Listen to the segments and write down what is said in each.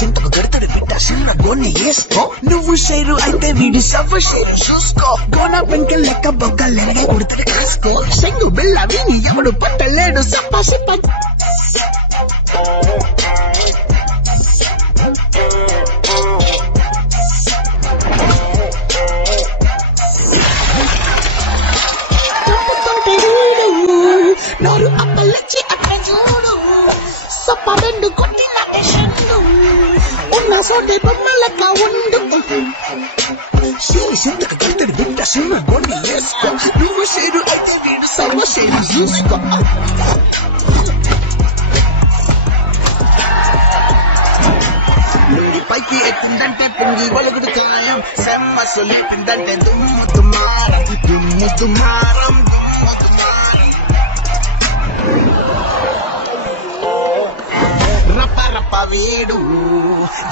సింతకు కడతాడు బిడ్డ చిన్న గోన్ని వేసుకో నువ్వు షేరు అయితే వీడి సవ్వ షేరు చూసుకో గోన పెంక లెక్క బొక్క లెరగే కుడతాడు కాసుకో సెంగు బిళ్ళ విని ఎవడు పట్టలేడు సప్ప సిప్ప నోరు అప్పలచ్చి అక్కడ చూడు సప్ప రెండు కొట్టిన షన్ను ఉన్న సోటే బొమ్మలక్క ఉండు సింతకు కడతాడు బిడ్డ చిన్న గోన్ని వేసుకో నువ్వు షేరు అయితే వీడు సర్వ షేరు చూసుకో పైకి ఎత్తిందంటే పొంగి వలుగుడు ఖాయం సెమ్మ సొలిపిందంటే దుమ్ము దుమారం దుమ్ము దుమారం దుమ్ము దుమారం రప్ప రప్ప వేడు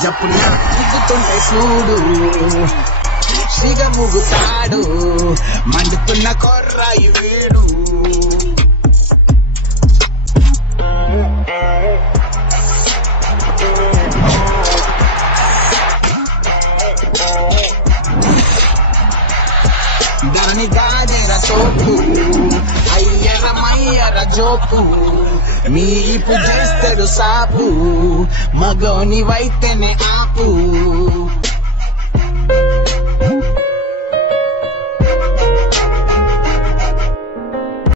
జప్పున ముగ్గుతుంటే చూడు సిగ ముగుతాడు మండుతున్న కొర్రాయి వేడు దాని దాదెర సోపు అయ్యర మయ్యర జోపు మీపు చేస్తాడు సాపు మగోని వైతేనే ఆపు